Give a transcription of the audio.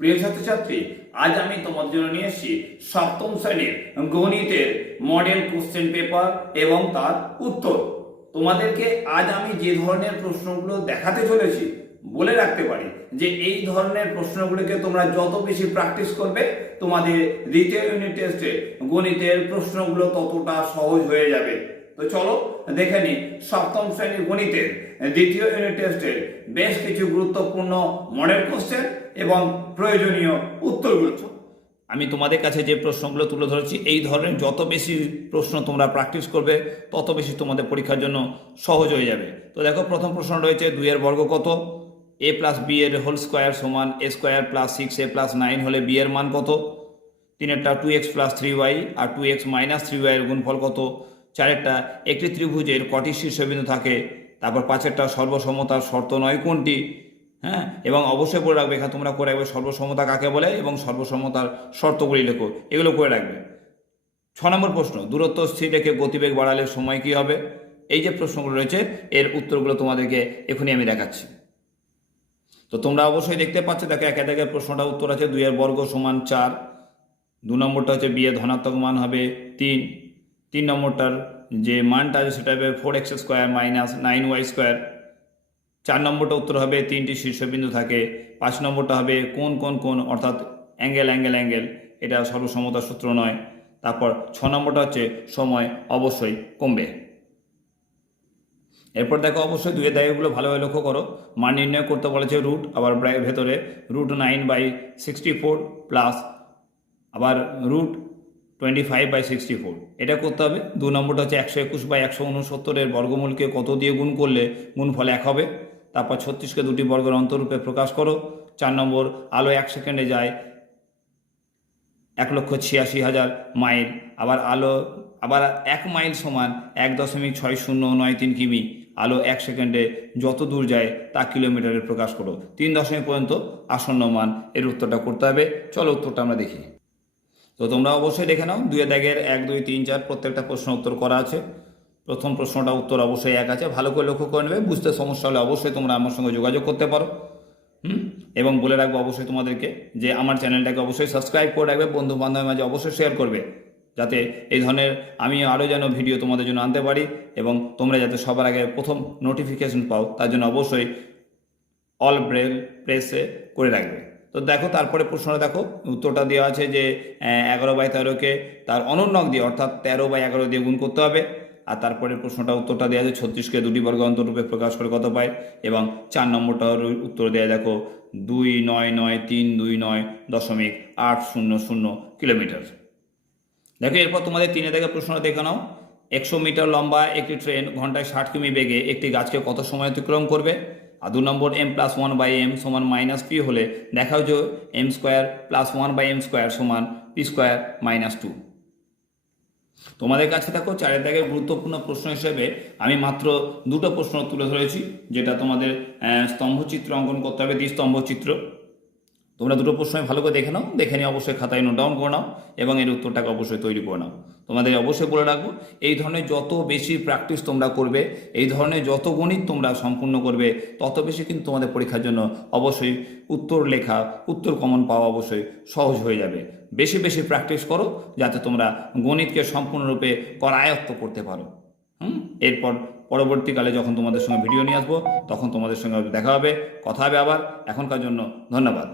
প্রিয় ছাত্রছাত্রী, আজ আমি তোমাদের জন্য নিয়ে এসেছি সপ্তম শ্রেণীর গণিতের মডেল কোশ্চেন পেপার এবং তার উত্তর। তোমাদেরকে আজ আমি যে ধরনের প্রশ্নগুলো দেখাতে চলেছি বলে রাখতে পারি যে এই ধরনের প্রশ্নগুলোকে তোমরা যত বেশি প্র্যাকটিস করবে তোমাদের দ্বিতীয় ইউনিট টেস্টে গণিতের প্রশ্নগুলো ততটা সহজ হয়ে যাবে। তো চলো দেখে নিই সপ্তম শ্রেণীর গণিতের দ্বিতীয় ইউনিট টেস্টের বেশ কিছু গুরুত্বপূর্ণ মডেল কোশ্চেন এবং প্রয়োজনীয় উত্তরগুলো। আমি তোমাদের কাছে যে প্রশ্নগুলো তুলে ধরেছি এই ধরনের যত বেশি প্রশ্ন তোমরা প্র্যাকটিস করবে তত বেশি তোমাদের পরীক্ষার জন্য সহজ হয়ে যাবে। তো দেখো, প্রথম প্রশ্ন রয়েছে 2 এর বর্গ কত? a প্লাস বি এর হোল স্কোয়ার সমান a square plus 6a plus 9 হলে b এর মান কত? 3এরটা 2x প্লাস 3y আর 2x মাইনাস 3y এর গুণফল কত? 4এরটা একটি ত্রিভুজের কটি শীর্ষবিন্দু থাকে? তারপর 5এরটা সর্বসমতার শর্ত নয় কোনটি? হ্যাঁ, এবং অবশ্যই করে রাখবে, এখানে তোমরা করে রাখবে সর্বসমতা কাকে বলে এবং সর্বসমতার শর্তগুলি লেখো, এগুলো করে রাখবে। 6 নম্বর প্রশ্ন, দূরত্ব স্থির রেখে গতিবেগ বাড়ালে সময় কি হবে? এই যে প্রশ্নগুলো রয়েছে এর উত্তরগুলো তোমাদেরকে এখনই আমি দেখাচ্ছি। তো তোমরা অবশ্যই দেখতে পাচ্ছ, দেখো একে একে প্রশ্নটা উত্তর আছে 2 এর বর্গ সমান 4, 2 নম্বরটা হচ্ছে বি এর ধনাত্মক মান হবে 3, 3 নম্বরটার যে মানটা আছে সেটা হবে 4x square minus 9y square, 4 নম্বরটা উত্তর হবে 3টি শীর্ষবিন্দু থাকে, 5 নম্বরটা হবে কোণ কোণ কোণ অর্থাৎ অ্যাঙ্গেল অ্যাঙ্গেল অ্যাঙ্গেল, এটা সর্বসমতার সূত্র নয়। তারপর 6 নম্বরটা হচ্ছে সময় অবশ্যই কমবে। এরপর দেখো অবশ্যই দুয়ের দাগগুলো ভালোভাবে লক্ষ্য করো। মান নির্ণয় করতে বলেছে রুট, আবার ভেতরে √9/64 প্লাস আবার √25/64, এটা করতে হবে। 2 নম্বরটা হচ্ছে 121/169 এর বর্গমূলকে কত দিয়ে গুণ করলে গুণফল 1 হবে? তারপর 36কে দুটি বর্গের অন্তরূপে প্রকাশ করো। 4 নম্বর, আলো 1 সেকেন্ডে যায় 1,86,000 মাইল, আবার 1 মাইল সমান 1.6093 কিমি। আলো 1 সেকেন্ডে যত দূর যায় তা কিলোমিটারে প্রকাশ করো। 3 দশমিক পর্যন্ত আসন্ন মান, এর উত্তরটা করতে হবে। চলো উত্তরটা আমরা দেখি। তো তোমরা অবশ্যই দেখে নাও, 2 দাগের 1, 2, 3, 4 প্রত্যেকটা প্রশ্ন উত্তর করা আছে। প্রথম প্রশ্নটা উত্তর অবশ্যই 1 আছে, ভালো করে লক্ষ্য করে নেবে। বুঝতে সমস্যা হলে অবশ্যই তোমরা আমার সঙ্গে যোগাযোগ করতে পারো। এবং বলে রাখবো অবশ্যই তোমাদেরকে যে আমার চ্যানেলটাকে অবশ্যই সাবস্ক্রাইব করে রাখবে, বন্ধু বান্ধবের মাঝে অবশ্যই শেয়ার করবে, যাতে এই ধরনের আমি আরও যেন ভিডিও তোমাদের জন্য আনতে পারি এবং তোমরা যাতে সবার আগে প্রথম নোটিফিকেশন পাও তার জন্য অবশ্যই অল বেল প্রেসে করে রাখবে। তো দেখো তারপরে প্রশ্নটা দেখো, উত্তরটা দেওয়া আছে যে 11/13কে তার অনন্যক দিয়ে অর্থাৎ 13/11 দিয়ে গুণ করতে হবে। আর তারপরে প্রশ্নটা উত্তরটা দেওয়া আছে 36কে দুটি বর্গ অন্তরূপে প্রকাশ করে কত পায়। এবং 4 নম্বরটার উত্তর দেওয়া দেখো 29939.800 কিলোমিটার। দেখো এরপর তোমাদের 3 দাগের প্রশ্নটা দেখে নাও। 100 মিটার লম্বা একটি ট্রেন ঘন্টায় 60 কিমি বেগে একটি গাছকে কত সময় অতিক্রম করবে? আর 2 নম্বর, m+1/m সমান -p হলে দেখাও যে m² + 1/m² সমান p² - 2। তোমাদের কাছে দেখো 4 দাগের গুরুত্বপূর্ণ প্রশ্ন হিসেবে আমি মাত্র 2টো প্রশ্ন তুলে ধরেছি, যেটা তোমাদের স্তম্ভচিত্র অঙ্কন করতে হবে, দ্বিস্তম্ভচিত্র। তোমরা 2টো প্রশ্নই ভালো করে দেখে নাও, দেখে নিয়ে অবশ্যই খাতায় নোট ডাউন করে নাও এবং এর উত্তরটাকে অবশ্যই তৈরি করে নাও। তোমাদের অবশ্যই বলে রাখবো, এই ধরনের যত বেশি প্র্যাকটিস তোমরা করবে, এই ধরনের যত গণিত তোমরা সম্পূর্ণ করবে, তত বেশি কিন্তু তোমাদের পরীক্ষার জন্য অবশ্যই উত্তর লেখা, উত্তর কমন পাওয়া অবশ্যই সহজ হয়ে যাবে। বেশি বেশি প্র্যাকটিস করো যাতে তোমরা গণিতকে সম্পূর্ণরূপে আয়ত্ত করতে পারো। এরপর পরবর্তীকালে যখন তোমাদের সঙ্গে ভিডিও নিয়ে আসবো তখন তোমাদের সঙ্গে দেখা হবে, কথা হবে আবার। এখনকার জন্য ধন্যবাদ।